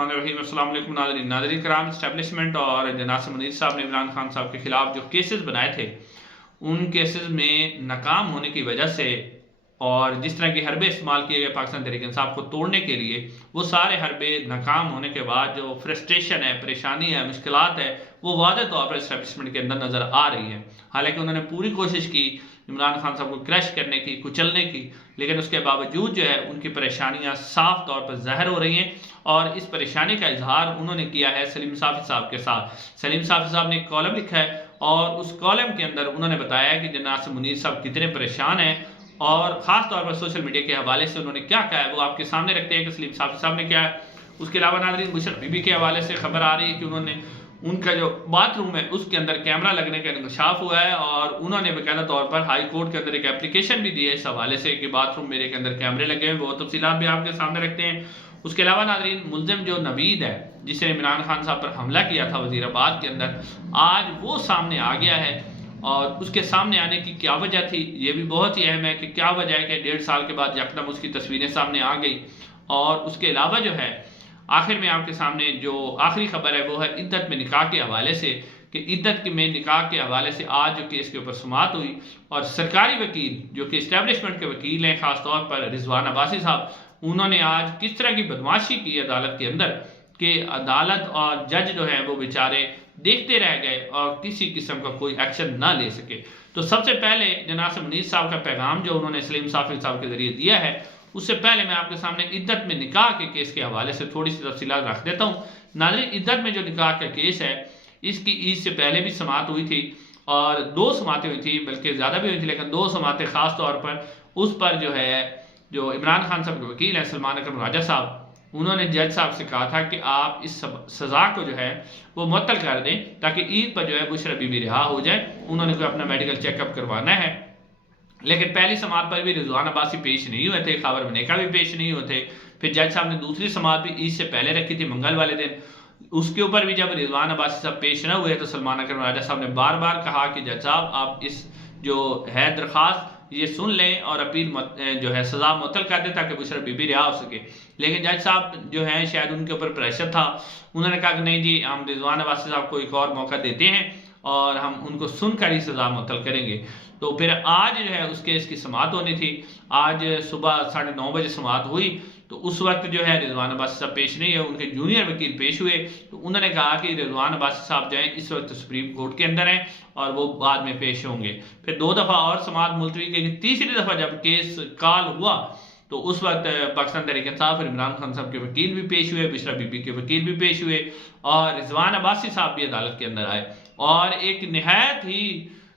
बिस्मिल्लाहिर्रहमानिर्रहीम। अस्सलाम वालेकुम नाज़रीन कराम। एस्टेब्लिशमेंट और जनाब मुनीर साहब ने इमरान खान साहब के खिलाफ जो केसेस बनाए थे, उन केसेस में नाकाम होने की वजह से और जिस तरह के हरबे इस्तेमाल किए गए पाकिस्तान तहरीक इंसाफ को तोड़ने के लिए, वो सारे हरबे नाकाम होने के बाद जो फ्रस्ट्रेशन है, परेशानी है, मुश्किलात है, वो वाज़ेह तौर पर एस्टेब्लिशमेंट के अंदर नज़र आ रही है। हालांकि उन्होंने पूरी कोशिश की इमरान खान साहब को क्रश करने की, कुचलने की, लेकिन उसके बावजूद जो है उनकी परेशानियां साफ तौर पर ज़ाहिर हो रही हैं। और इस परेशानी का इजहार उन्होंने किया है सलीम साफ़ी साहब के साथ। सलीम साफ़ी साहब ने एक कॉलम लिखा है और उस कॉलम के अंदर उन्होंने बताया कि जनाब मुनीर साहब कितने परेशान हैं और ख़ास तौर पर सोशल मीडिया के हवाले से उन्होंने क्या कहा है वो आपके सामने रखते हैं कि सलीम साफ़ी साहब ने क्या है। उसके अलावा नाज़रीन बुशरा बीबी के हवाले से खबर आ रही है कि उन्होंने उनका जो बाथरूम है उसके अंदर कैमरा लगने का इंकशाफ हुआ है और उन्होंने बाकायदा तौर पर हाई कोर्ट के अंदर एक एप्लीकेशन भी दी है इस हवाले से कि बाथरूम मेरे के अंदर कैमरे लगे हैं। वो तफसीलात भी आपके सामने रखते हैं। उसके अलावा नाज़रीन मुल्ज़िम जो नवीद है जिसने इमरान खान साहब पर हमला किया था वज़ीराबाद के अंदर, आज वो सामने आ गया है और उसके सामने आने की क्या वजह थी ये भी बहुत ही अहम है कि क्या वजह है कि 1.5 साल के बाद यकदम उसकी तस्वीरें सामने आ गई। और उसके अलावा जो है आखिर में आपके सामने जो आखिरी खबर है वो है इद्दत में निकाह के हवाले से कि इद्दत में निकाह के हवाले से आज जो केस के ऊपर सुमात हुई और सरकारी वकील जो कि इस्टेब्लिशमेंट के वकील हैं, ख़ास तौर पर रिजवान अब्बासी साहब, उन्होंने आज किस तरह की बदमाशी की अदालत के अंदर कि अदालत और जज जो है वो बेचारे देखते रह गए और किसी किस्म का कोई एक्शन ना ले सके। तो सबसे पहले जनाब मुनीर साहब का पैगाम जो उन्होंने सलीम साफ़ी साहब के ज़रिए दिया है, उससे पहले मैं आपके सामने इद्दत में निकाह के केस के हवाले से थोड़ी सी तफसीलात रख देता हूँ। नाज़रीन, इद्दत में जो निकाह का केस है इसकी ईद से पहले भी समाअत हुई थी और 2 समातें हुई थी, बल्कि ज़्यादा भी हुई थी, लेकिन 2 समातें ख़ास तौर पर उस पर जो है जो इमरान खान साहब के वकील हैं सलमान अकरम राजा साहब, उन्होंने जज साहब से कहा था कि आप इस सज़ा को जो है वो मुअत्तल कर दें ताकि ईद पर जो है बुशरा बीबी रिहा हो जाए। उन्होंने कोई अपना मेडिकल चेकअप करवाना है, लेकिन पहली समात पर भी रिजवान अब्बासी पेश नहीं हुए थे, खबर मनेका भी पेश नहीं हुए थे। फिर जज साहब ने दूसरी समात भी ईद से पहले रखी थी मंगल वाले दिन, उसके ऊपर भी जब रिजवान अब्बासी साहब पेश न हुए तो सलमान अकरम राजा साहब ने बार बार कहा कि जज साहब आप इस जो है दरख्वास्त ये सुन लें और अपील जो है सज़ा मुअत्तल कर दें ताकि बुशरा बीबी रिहा हो सके। लेकिन जज साहब जो हैं शायद उनके ऊपर प्रेशर था, उन्होंने कहा कि नहीं जी हम रिजवान अब्बासी साहब को एक और मौका देते हैं और हम उनको सुनकर ही सज़ा मुअत्तल करेंगे। तो फिर आज जो है उस केस की समाअत होनी थी। आज सुबह 9:30 बजे समाअत हुई तो उस वक्त जो है रिजवान अब्बासी साहब पेश नहीं है, उनके जूनियर वकील पेश हुए। तो उन्होंने कहा कि रिजवान अब्बासी साहब जो हैं इस वक्त सुप्रीम कोर्ट के अंदर हैं और वो बाद में पेश होंगे। फिर 2 दफ़ा और समाअत मुलतवी की। तीसरी दफ़ा जब केस कॉल हुआ तो उस वक्त पाकिस्तान तहरीक इंसाफ और इमरान खान साहब के वकील भी पेश हुए, बुशरा बीबी के वकील भी पेश हुए और रिजवान अब्बासी साहब भी अदालत के अंदर आए। और एक निहायत ही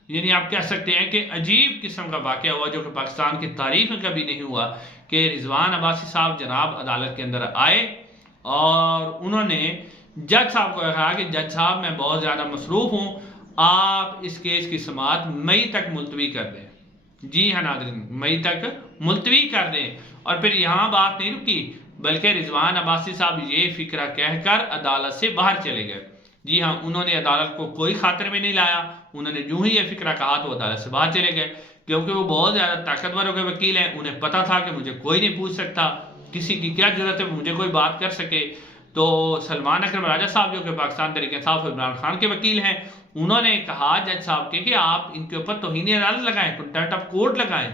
यानी आप कह सकते हैं कि अजीब किस्म का वाक़या हुआ जो कि पाकिस्तान की तारीख में कभी नहीं हुआ कि रिजवान अब्बासी साहब जनाब अदालत के अंदर आए और उन्होंने जज साहब को कहा कि जज साहब मैं बहुत ज़्यादा मसरूफ़ हूँ, आप इस केस की समाअत मई तक मुलतवी कर दें। जी हाँ नाज़रीन, मई तक मुलतवी कर दें। और फिर यहाँ बात नहीं रुकी बल्कि रिजवान अब्बासी साहब ये फ़िक्रा कहकर अदालत से बाहर चले गए। जी हाँ, उन्होंने अदालत को कोई खातिर में नहीं लाया। उन्होंने जो ही ये फिक्रा कहा तो अदालत से बाहर चले गए क्योंकि वो बहुत ज़्यादा ताकतवर हो गए वकील हैं। उन्हें पता था कि मुझे कोई नहीं पूछ सकता, किसी की क्या जरूरत है मुझे कोई बात कर सके। तो सलमान अकरम राजा साहब जो कि पाकिस्तान तहरीक इंसाफ और इमरान खान के वकील हैं, उन्होंने कहा जज साहब के कि आप इनके ऊपर तौहीन अदालत लगाएं, कंटेम्प्ट ऑफ कोर्ट लगाएं।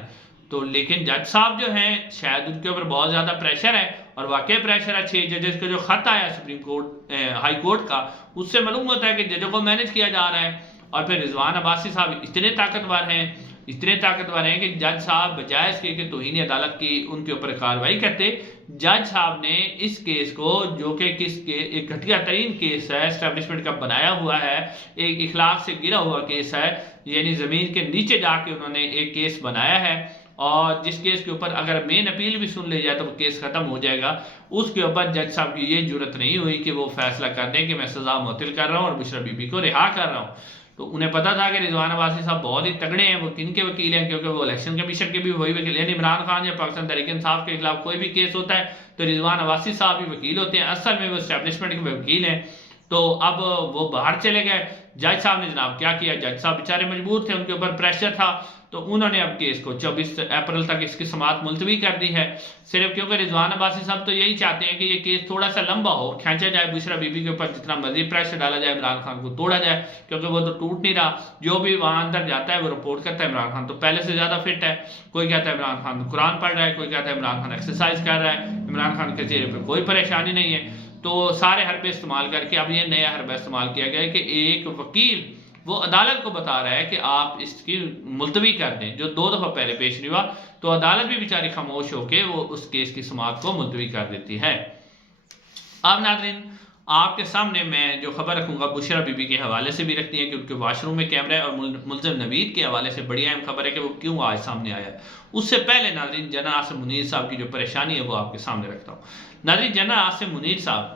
तो लेकिन जज साहब जो हैं शायद उनके ऊपर बहुत ज़्यादा प्रेशर है और वाकई प्रेशर है। 6 जजेस का जो खत आया सुप्रीम कोर्ट हाई कोर्ट का, उससे मालूम होता है कि जजों को मैनेज किया जा रहा है। और फिर रिजवान अब्बासी साहब इतने ताकतवर हैं कि जज साहब बजाय इसके कि तौहीन अदालत की उनके ऊपर कार्रवाई करते, जज साहब ने इस केस को जो कि एक घटिया तरीन केस है, एस्टेब्लिशमेंट का बनाया हुआ है, एक इखलाक से गिरा हुआ केस है, यानी ज़मीन के नीचे जाके उन्होंने एक केस बनाया है और जिस केस के ऊपर अगर मेन अपील भी सुन ली जाए तो वो केस ख़त्म हो जाएगा। उसके ऊपर जज साहब की ये जुर्रत नहीं हुई कि वो फैसला कर दें कि मैं सज़ा मुअत्तल कर रहा हूँ और बुशरा बीबी को रिहा कर रहा हूँ। तो उन्हें पता था कि रिजवान अब्बासी साहब बहुत ही तगड़े हैं, वो किन के वकील हैं, क्योंकि वो इलेक्शन कमीशन के भी वही वकील हैं। इमरान खान या पाकिस्तान तहरीक इंसाफ के खिलाफ कोई भी केस होता है तो रिजवान अब्बासी साहब भी वकील होते हैं। असल में वो इस्टेब्लिशमेंट के वकील हैं तो अब वो बाहर चले गए। जज साहब ने जनाब क्या किया, जज साहब बेचारे मजबूर थे, उनके ऊपर प्रेशर था, तो उन्होंने अब केस को 24 अप्रैल तक इसकी समाअत मुलतवी कर दी है। सिर्फ क्योंकि रिजवान अब्बासी साहब तो यही चाहते हैं कि ये केस थोड़ा सा लंबा हो, खींचा जाए, बुशरा बीबी के ऊपर जितना मर्जी प्रेशर डाला जाए, इमरान खान को तोड़ा जाए, क्योंकि वो तो टूट नहीं रहा। जो भी वहां अंदर जाता है वो रिपोर्ट करता है इमरान खान तो पहले से ज्यादा फिट है। कोई कहता है इमरान खान कुरान पढ़ रहा है, कोई कहता है इमरान खान एक्सरसाइज कर रहा है, इमरान खान के चेहरे पर कोई परेशानी नहीं है। तो सारे हरबे इस्तेमाल करके अब ये नया हरबा इस्तेमाल किया गया है कि एक वकील वो अदालत को बता रहा है कि आप इसकी मुलतवी कर दें, जो 2 दफा पहले पेश नहीं हुआ, तो अदालत भी बेचारी खामोश होकर वो उस केस की समाअत को मुलतवी कर देती है। अब नाज़रीन आपके सामने मैं जो खबर रखूंगा बुशरा बीबी के हवाले से भी रखती है कि उनके वाशरूम में कैमरा है, और मुलज़िम नवीद के हवाले से बड़ी अहम खबर है कि वो क्यों आज सामने आया। उससे पहले नाज़रीन जनरल आसिम मुनीर साहब की जो परेशानी है वो आपके सामने रखता हूँ। नाज़रीन जनरल आसिम मुनीर साहब,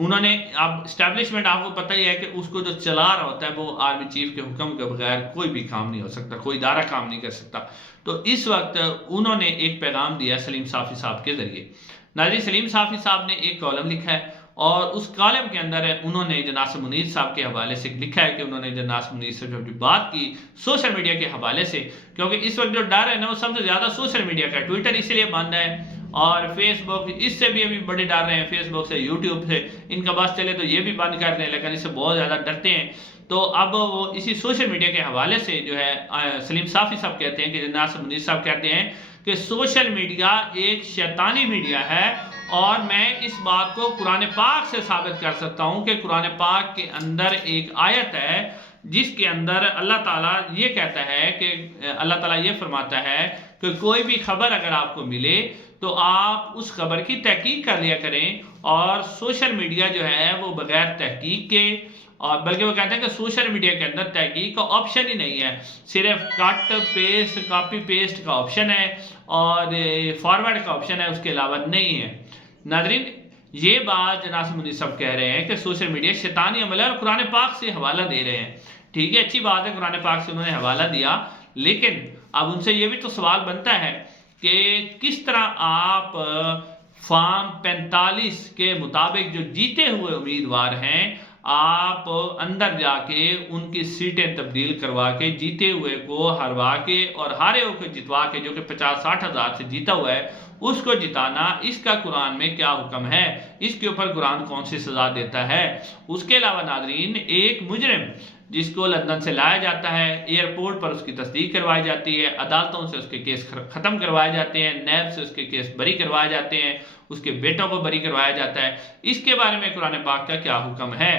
उन्होंने अब स्टैब्लिशमेंट आपको पता ही है कि उसको जो चला रहा होता है वो आर्मी चीफ के हुक्म के बगैर कोई भी काम नहीं हो सकता, कोई इदारा काम नहीं कर सकता। तो इस वक्त उन्होंने एक पैगाम दिया सलीम साफ़ी साहब के जरिए। नाज़रीन सलीम साफ़ी साहब ने एक कॉलम लिखा है, और उस कॉलम के अंदर उन्होंने जनाब आसिम मुनीर साहब के हवाले से लिखा है कि उन्होंने जनाब आसिम मुनीर से जो बात की सोशल मीडिया के हवाले से, क्योंकि इस वक्त जो डर है ना वो सबसे ज़्यादा सोशल मीडिया का। ट्विटर इसलिए बंद है और फेसबुक इससे भी अभी बड़े डर रहे हैं, फेसबुक से, यूट्यूब से, इनका बस चले तो ये भी बंद कर दें, लेकिन इससे बहुत ज़्यादा डरते हैं। तो अब वो इसी सोशल मीडिया के हवाले से जो है सलीम साफ़ी साहब कहते हैं कि जनाब आसिम मुनीर साहब कहते हैं कि सोशल मीडिया एक शैतानी मीडिया है, और मैं इस बात को कुरान पाक से साबित कर सकता हूं कि कुरान पाक के अंदर एक आयत है जिसके अंदर अल्लाह ताला ये कहता है कि अल्लाह ताला ये फरमाता है कि कोई भी खबर अगर आपको मिले तो आप उस खबर की तहकीक कर लिया करें, और सोशल मीडिया जो है वो बगैर तहकीक के, और बल्कि वो कहते हैं कि सोशल मीडिया के अंदर तहकीक का ऑप्शन ही नहीं है, सिर्फ कट पेस्ट कॉपी पेस्ट का ऑप्शन है और फॉरवर्ड का ऑप्शन है, उसके अलावा नहीं है। नाज़रीन ये बात जनाब आसिम मुनीर साहब कह रहे हैं कि सोशल मीडिया शैतानी अमल है और कुरान पाक से हवाला दे रहे हैं। ठीक है, अच्छी बात है, कुरान पाक से उन्होंने हवाला दिया, लेकिन अब उनसे ये भी तो सवाल बनता है कि किस तरह आप फॉर्म 45 के मुताबिक जो जीते हुए उम्मीदवार हैं आप अंदर जाके उनकी सीटें तब्दील करवा के जीते हुए को हरवा के और हारे हुए को जितवा के, जो कि 50-60 हज़ार से जीता हुआ है, उसको जिताना, इसका कुरान में क्या हुक्म है, इसके ऊपर कुरान कौन सी सजा देता है। उसके अलावा नाजरीन एक मुजरिम जिसको लंदन से लाया जाता है, एयरपोर्ट पर उसकी तस्दीक करवाई जाती है, अदालतों से उसके केस ख़त्म करवाए जाते हैं, नैब से उसके केस बरी करवाए जाते हैं, उसके बेटों को बरी करवाया जाता है, इसके बारे में कुरान पाक का क्या हुक्म है।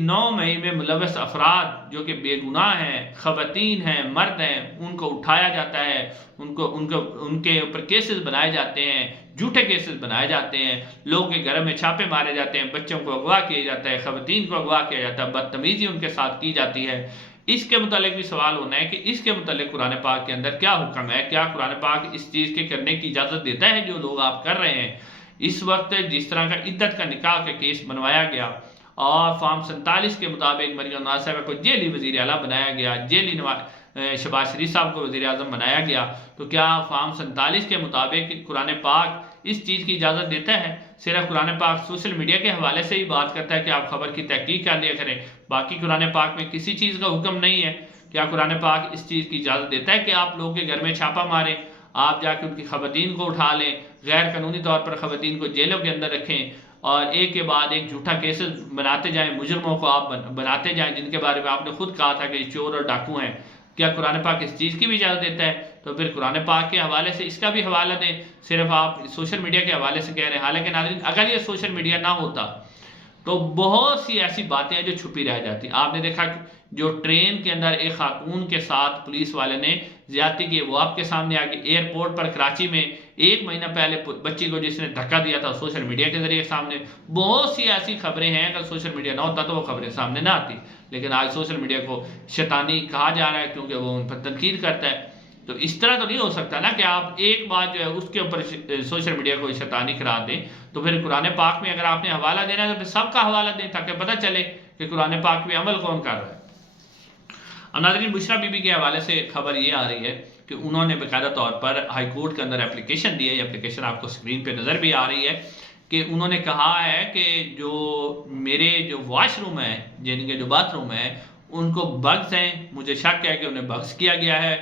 9 मई में मुलव्वस अफराद जो कि बेगुनाह हैं, ख़वातीन हैं, मर्द हैं, उनको उठाया जाता है, उनके ऊपर केसेस बनाए जाते हैं, झूठे केसेस बनाए जाते हैं, लोगों के घर में छापे मारे जाते हैं, बच्चों को अगवा किया जाता है, ख़वातीन को अगवा किया जाता है, बदतमीजी उनके साथ की जाती है। इसके मुतालिक भी सवाल होना है कि इसके मुतालिक कुरान पाक के अंदर क्या हुक्म है, क्या कुरान पाक इस चीज़ के करने की इजाज़त देता है जो लोग आप कर रहे हैं। इस वक्त जिस तरह का इद्दत का निकाह का केस बनवाया गया और फॉर्म 47 के मुताबिक मरियम नवाज साहब को जेली वज़ीर आला बनाया गया, जेली शहबाज शरीफ साहब को वज़ीर आज़म बनाया गया, तो क्या फॉर्म 47 के मुताबिक कुरान पाक इस चीज़ की इजाज़त देता है। सिर्फ कुरान पाक सोशल मीडिया के हवाले से ही बात करता है कि आप खबर की तहकीक कर लिया करें, बाकी कुरान पाक में किसी चीज़ का हुक्म नहीं है। क्या कुरान पाक इस चीज़ की इजाज़त देता है कि आप लोगों के घर में छापा मारें, आप जाके उनकी ख़वातीन को उठा लें, गैर कानूनी तौर पर ख़वातीन को जेलों के अंदर रखें और एक के बाद एक झूठा केसेस बनाते जाएं, मुजरमों को आप बनाते जाएं जिनके बारे में आपने खुद कहा था कि चोर और डाकू हैं। क्या कुरान पाक इस चीज़ की भी इजाज़त देता है? तो फिर कुरान पाक के हवाले से इसका भी हवाला दें, सिर्फ आप सोशल मीडिया के हवाले से कह रहे हैं। हालांकि नाज़रीन अगर ये सोशल मीडिया ना होता तो बहुत सी ऐसी बातें हैं जो छुपी रह जाती। आपने देखा जो ट्रेन के अंदर एक खातून के साथ पुलिस वाले ने ज्यादती की, वो आपके सामने आ गई। एयरपोर्ट पर कराची में 1 महीना पहले बच्ची को जिसने धक्का दिया था, सोशल मीडिया के जरिए सामने। बहुत सी ऐसी खबरें हैं, अगर सोशल मीडिया ना होता तो वो खबरें सामने ना आती। लेकिन आज सोशल मीडिया को शैतानी कहा जा रहा है क्योंकि वो उन पर तनकीद करता है। तो इस तरह तो नहीं हो सकता ना कि आप एक बात जो है उसके ऊपर सोशल मीडिया को शैतानी करार दें। तो फिर कुरान पाक में अगर आपने हवाला देना है तो फिर सबका हवाला दें ताकि पता चले कि कुरान पाक में अमल कौन कर रहा है। अब नाज़रीन बुशरा बीबी के हवाले से खबर ये आ रही है कि उन्होंने बाकायदा तौर पर हाई कोर्ट के अंदर एप्लीकेशन दी है। ये एप्लीकेशन आपको स्क्रीन पे नज़र भी आ रही है کہ انہوں نے کہا ہے کہ جو میرے جو واش روم ہے، جن کے جو باتھ روم ہے، ان کو بگز ہیں، مجھے شک ہے کہ انہیں بگز کیا گیا ہے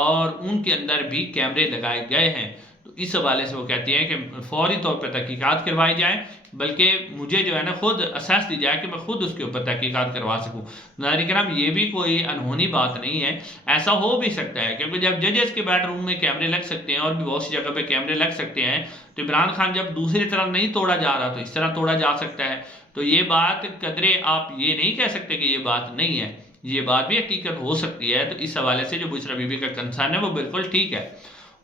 اور ان کے اندر بھی کیمرے لگائے گئے ہیں۔ تو اس حوالے سے وہ کہتی ہیں کہ فوری طور پہ تحقیقات کروائی جائیں، بلکہ مجھے جو ہے نا خود اساس دی جائے کہ میں خود اس کے اوپر تحقیقات کروا سکوں۔ ناظرین کرام، یہ بھی کوئی انہونی بات نہیں ہے، ایسا ہو بھی سکتا ہے، کیونکہ جب ججز کے بیڈ روم میں کیمرے لگ سکتے ہیں اور بھی بہت سی جگہ پہ کیمرے لگ سکتے ہیں، تو عمران خان جب دوسری طرف نہیں توڑا جا رہا تو اس طرح توڑا جا سکتا ہے۔ تو یہ بات قدرے آپ یہ نہیں کہہ سکتے کہ یہ بات نہیں ہے، یہ بات بھی حقیقت ہو سکتی ہے۔ تو اس حوالے سے جو بشریٰ بی بی کا کنسرن ہے وہ بالکل ٹھیک ہے۔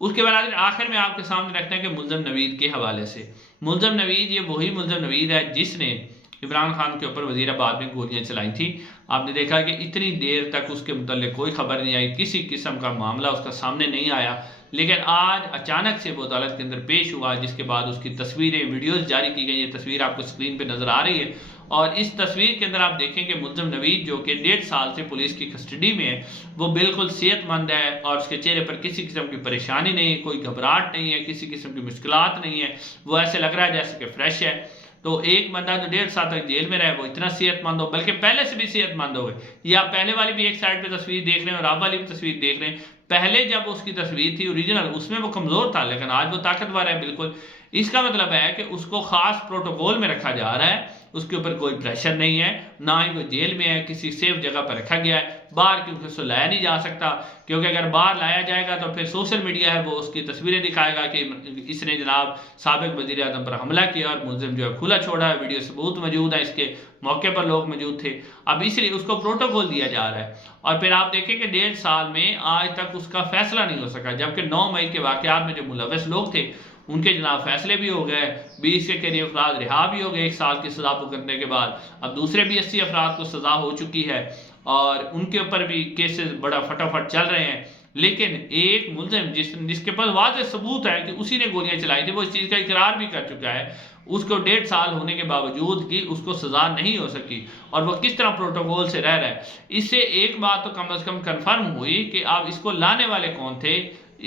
اس کے بعد آخر میں آپ کے سامنے رکھتے ہیں کہ ملزم نوید کے حوالے سے، ملزم نوید یہ وہی ملزم نوید ہے جس نے عمران خان کے اوپر وزیر آباد میں گولیاں چلائی تھی۔ آپ نے دیکھا کہ اتنی دیر تک اس کے متعلق کوئی خبر نہیں آئی، کسی قسم کا معاملہ اس کا سامنے نہیں آیا، لیکن آج اچانک سے وہ عدالت کے اندر پیش ہوا، جس کے بعد اس کی تصویریں، ویڈیوز جاری کی گئی۔ یہ تصویر آپ کو اسکرین پہ نظر آ رہی ہے، اور اس تصویر کے اندر آپ دیکھیں کہ ملزم نوید جو کہ 1.5 سال سے پولیس کی کسٹڈی میں ہے، وہ بالکل صحت مند ہے اور اس کے چہرے پر کسی قسم کی پریشانی نہیں ہے، کوئی گھبراہٹ نہیں ہے، کسی قسم کی مشکلات نہیں ہے، وہ ایسے لگ رہا ہے جیسے کہ فریش ہے۔ تو ایک بندہ جو 1.5 سال تک جیل میں رہے وہ اتنا صحت مند ہو، بلکہ پہلے سے بھی صحت مند ہو گئے۔ یہ آپ پہلے والی بھی ایک سائڈ پہ تصویر دیکھ رہے ہیں اور آپ والی بھی تصویر دیکھ رہے ہیں۔ پہلے جب اس کی تصویر تھی اوریجنل، اس میں وہ کمزور تھا، لیکن آج وہ طاقتور ہے بالکل۔ اس کا مطلب ہے کہ اس کو خاص پروٹوکول میں رکھا جا رہا ہے، اس کے اوپر کوئی پریشر نہیں ہے، نہ ہی وہ جیل میں ہے، کسی سیف جگہ پر رکھا گیا ہے۔ باہر کیونکہ اس کو لایا نہیں جا سکتا، کیونکہ اگر باہر لایا جائے گا تو پھر سوشل میڈیا ہے وہ اس کی تصویریں دکھائے گا کہ اس نے جناب سابق وزیر اعظم پر حملہ کیا اور ملزم جو ہے کھلا چھوڑا ہے، ویڈیو ثبوت موجود ہے، اس کے موقع پر لوگ موجود تھے۔ اب اس لیے اس کو پروٹوکول دیا جا رہا ہے، اور پھر آپ دیکھیں کہ 1.5 سال میں آج تک اس کا فیصلہ نہیں ہو سکا، جبکہ 9 مئی کے واقعات میں جو ملوث لوگ تھے ان کے جناب فیصلے بھی ہو گئے، 20 کے قریب افراد رہا بھی ہو گئے 1 سال کی سزا بھگتنے کے بعد۔ اب دوسرے بھی 80 افراد کو سزا ہو چکی ہے اور ان کے اوپر بھی کیسز بڑا فٹافٹ چل رہے ہیں، لیکن ایک ملزم جس کے پاس واضح ثبوت ہے کہ اسی نے گولیاں چلائی تھی، وہ اس چیز کا اقرار بھی کر چکا ہے، اس کو 1.5 سال ہونے کے باوجود کی اس کو سزا نہیں ہو سکی، اور وہ کس طرح پروٹوکول سے رہ رہا ہے۔ اس سے ایک بات تو کم از کم کنفرم ہوئی کہ اب اس کو لانے والے کون تھے،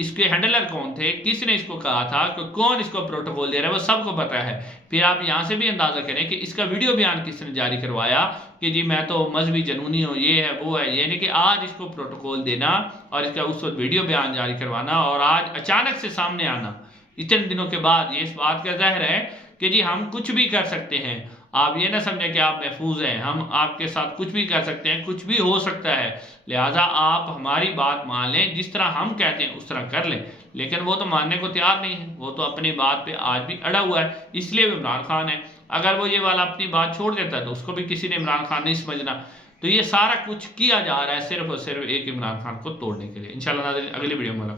اس کے ہینڈلر کون تھے، کس نے اس کو کہا تھا، کہ کون اس کو پروٹوکول دے رہا ہے، وہ سب کو پتا ہے۔ پھر آپ یہاں سے بھی اندازہ کریں کہ اس کا ویڈیو بیان کس نے جاری کروایا کہ جی میں تو مذہبی جنونی ہوں، یہ ہے وہ ہے، یعنی کہ آج اس کو پروٹوکول دینا اور اس کا اس وقت ویڈیو بیان جاری کروانا، اور آج اچانک سے سامنے آنا اتنے دنوں کے بعد، یہ اس بات کا ظاہر ہے کہ جی ہم کچھ بھی کر سکتے ہیں۔ آپ یہ نہ سمجھیں کہ آپ محفوظ ہیں، ہم آپ کے ساتھ کچھ بھی کر سکتے ہیں، کچھ بھی ہو سکتا ہے، لہٰذا آپ ہماری بات مان لیں، جس طرح ہم کہتے ہیں اس طرح کر لیں۔ لیکن وہ تو ماننے کو تیار نہیں ہے، وہ تو اپنی بات پہ آج بھی اڑا ہوا ہے، اس لیے وہ عمران خان ہے۔ اگر وہ یہ والا اپنی بات چھوڑ دیتا ہے تو اس کو بھی کسی نے عمران خان نہیں سمجھنا۔ تو یہ سارا کچھ کیا جا رہا ہے صرف اور صرف ایک عمران خان کو توڑنے کے لیے۔ انشاءاللہ ناظرین اگلی ویڈیو میں